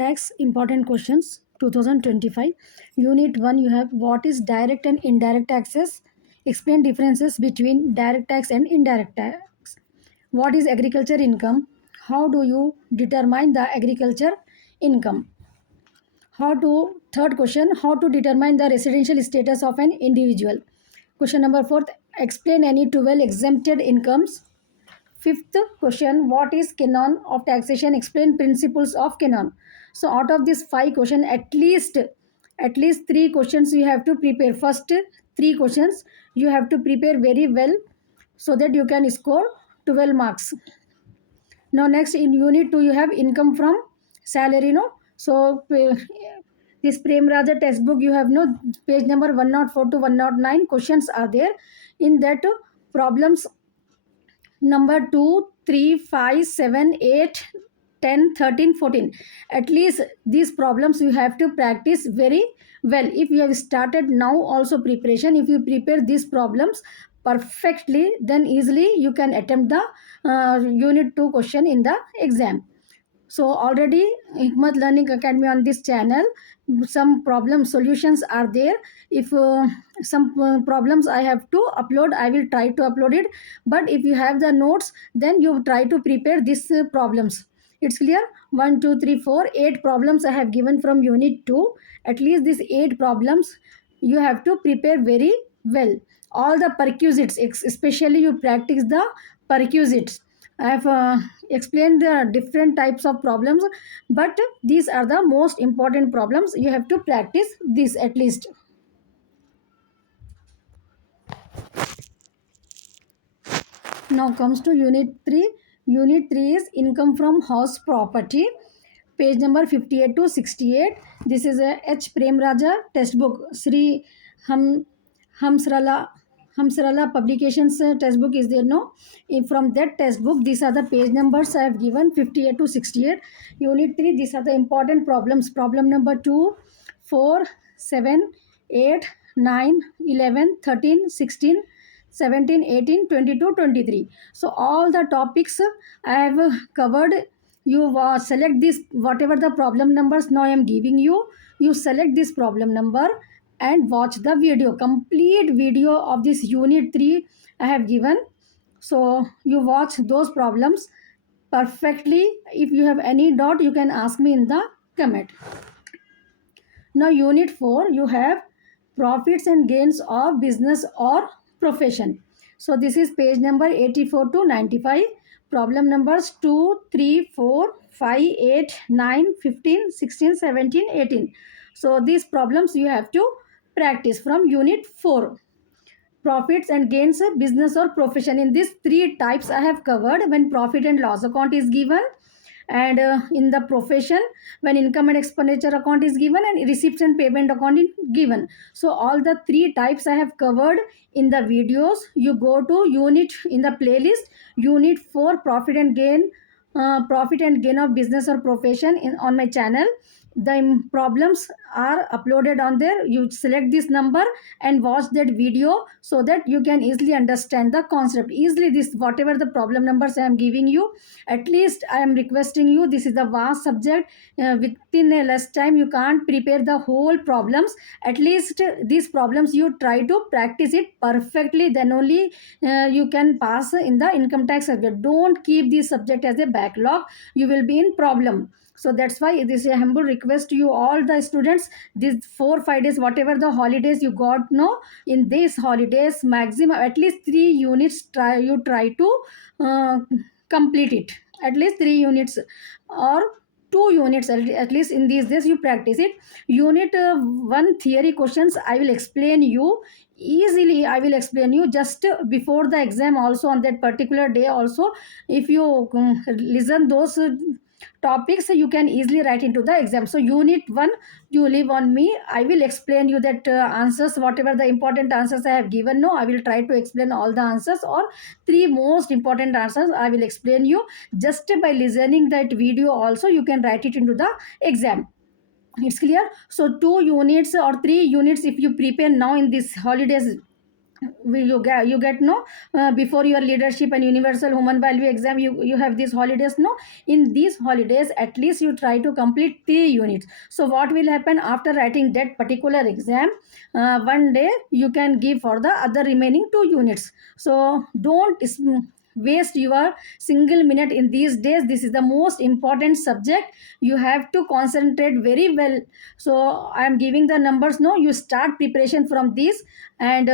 Tax important questions 2025. Unit 1 you have what is direct and indirect taxes. Explain differences between direct tax and indirect tax. What is agriculture income? How do you determine the agriculture income? How to Third question, how to determine the residential status of an individual. Question number 4, explain any 12 exempted incomes. Fifth question, what is canon of taxation? Explain principles of canon. So out of this 5 question, at least 3 questions you have to prepare. First 3 questions you have to prepare very well so that you can score 12 marks. Now next in unit 2 you have income from salary, no? So this Prem Raja textbook you have no page number 104 to 109 questions are there. In that problems number 2, 3, 5, 7, 8, 10, 13, 14. At least these problems you have to practice very well. If you have started now also preparation, if you prepare these problems perfectly, then easily you can attempt the unit 2 question in the exam. So already Hikmat Learning Academy on this channel, some problem solutions are there. If some problems I have to upload, I will try to upload it. But if you have the notes, then you try to prepare these problems. It's clear? 1, 2, 3, 4, 8 problems I have given from unit 2. At least these 8 problems you have to prepare very well. All the perquisites, especially you practice the perquisites. I have explained the different types of problems, but these are the most important problems. You have to practice this at least. Now comes to unit 3. Unit 3 is income from house property. Page number 58 to 68. This is a H. Prem Raja textbook. Sri Ham Hamsrala Hamsrala Publications textbook is there, no? From that textbook, these are the page numbers I have given 58 to 68. Unit 3, these are the important problems. Problem number 2, 4, 7, 8, 9, 11, 13, 16, 17, 18, 22, 23. So all the topics I have covered. You select this, whatever the problem numbers now I am giving you, you select this problem number and watch the video, complete video of this unit 3 I have given. So you watch those problems perfectly. If you have any doubt, you can ask me in the comment. Now unit 4 you have profits and gains of business or profession. So this is page number 84 to 95. Problem numbers 2, 3, 4, 5, 8, 9, 15, 16, 17, 18. So these problems you have to practice from unit 4. Profits and gains, business or profession. In these 3 types I have covered. When profit and loss account is given, and in the profession when income and expenditure account is given, and receipts and payment account is given. So all the 3 types I have covered in the videos. You go to unit in the playlist unit 4 profit and gain of business or profession in on my channel. The problems are uploaded on there. You select this number and watch that video so that you can easily understand the concept easily. This whatever the problem numbers I am giving you, at least I am requesting you, this is a vast subject. Within a less time you can't prepare the whole problems. At least these problems you try to practice it perfectly, then only you can pass in the income tax subject. Don't keep this subject as a backlog, you will be in problem. So that's why this is a humble request to you all the students. These 4-5 days, whatever the holidays you got, no, in these holidays maximum at least 3 units try to complete it. At least 3 units or 2 units at least in these days you practice it. Unit 1 theory questions I will explain you easily. I will explain you just before the exam also, on that particular day also. If you listen those topics, you can easily write into the exam. So unit 1 you leave on me. I will explain you that answers, whatever the important answers I have given, no, I will try to explain all the answers, or 3 most important answers I will explain you. Just by listening that video also you can write it into the exam. It's clear? So 2 units or 3 units if you prepare now in this holidays You get no, before your leadership and universal human value exam, you have these holidays, no. In these holidays at least you try to complete 3 units. So what will happen after writing that particular exam, one day you can give for the other remaining 2 units. So don't waste your single minute in these days. This is the most important subject. You have to concentrate very well. So I am giving the numbers, no. You start preparation from this, and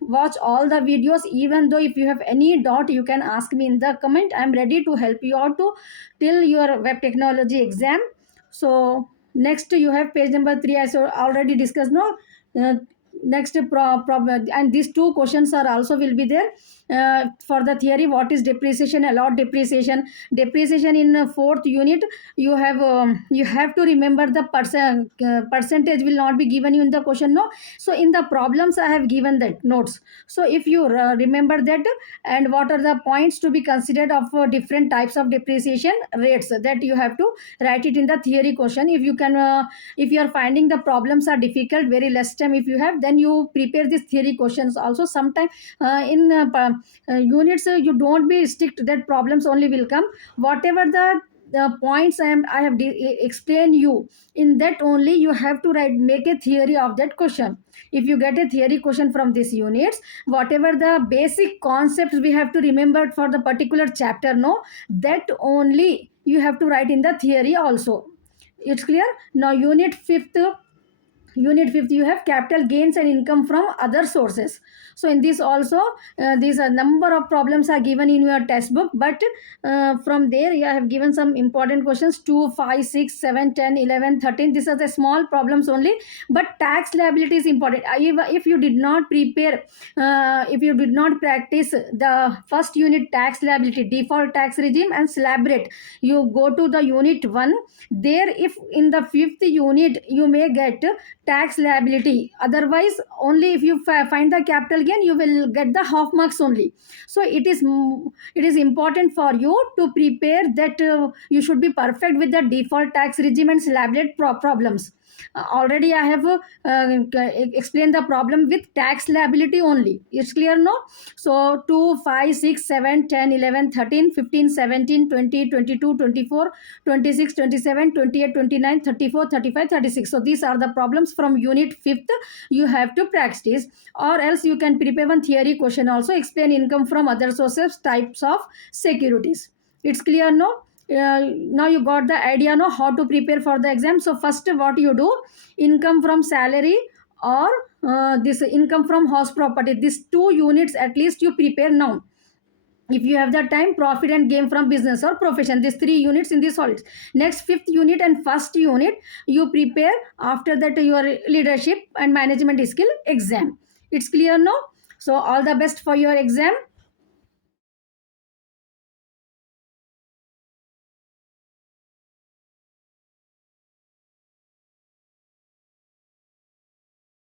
watch all the videos. Even though if you have any doubt, you can ask me in the comment. I'm ready to help you out to till your web technology exam. So next you have page number 3. I already discussed, no. uh, Next problem, and these two questions are also will be there. For the theory, what is depreciation, allowed depreciation. Depreciation in fourth unit, you have to remember the percentage will not be given you in the question, no. So in the problems I have given that notes. So if you remember that, and what are the points to be considered of different types of depreciation rates, that you have to write it in the theory question. If you can if you are finding the problems are difficult, very less time if you have, then you prepare these theory questions also. Sometime in units, you don't be strict that problems only will come. Whatever the points I have explained you, in that only you have to write, make a theory of that question. If you get a theory question from these units, whatever the basic concepts we have to remember for the particular chapter, no, that only you have to write in the theory also. It's clear now. Unit 5th you have capital gains and income from other sources. So in this also, these are number of problems are given in your textbook, but from there you have given some important questions: 2, 5, 6, 7, 10, 11, 13. These are the small problems only, but tax liability is important. If you did not prepare, if you did not practice the first unit, tax liability, default tax regime and slab rate, you go to the unit 1. There, if in the 5th unit you may get tax liability, otherwise only if you find the capital gain, you will get the half marks only. So it is important for you to prepare that. You should be perfect with the default tax regime and slab rate problems. Already I have explained the problem with tax liability only. It's clear, no? So 2, 5, 6, 7, 10, 11, 13, 15, 17, 20, 22, 24, 26, 27, 28, 29, 34, 35, 36. So these are the problems from unit 5th you have to practice. Or else you can prepare one theory question also. Explain income from other sources, types of securities. It's clear, no? Now you got the idea, no, how to prepare for the exam. So first what you do, income from salary, or this income from house property, these 2 units at least you prepare now. If you have the time, profit and gain from business or profession, these 3 units in this solids. Next, 5th unit and first unit you prepare. After that, your leadership and management skill exam. It's clear, no? So all the best for your exam.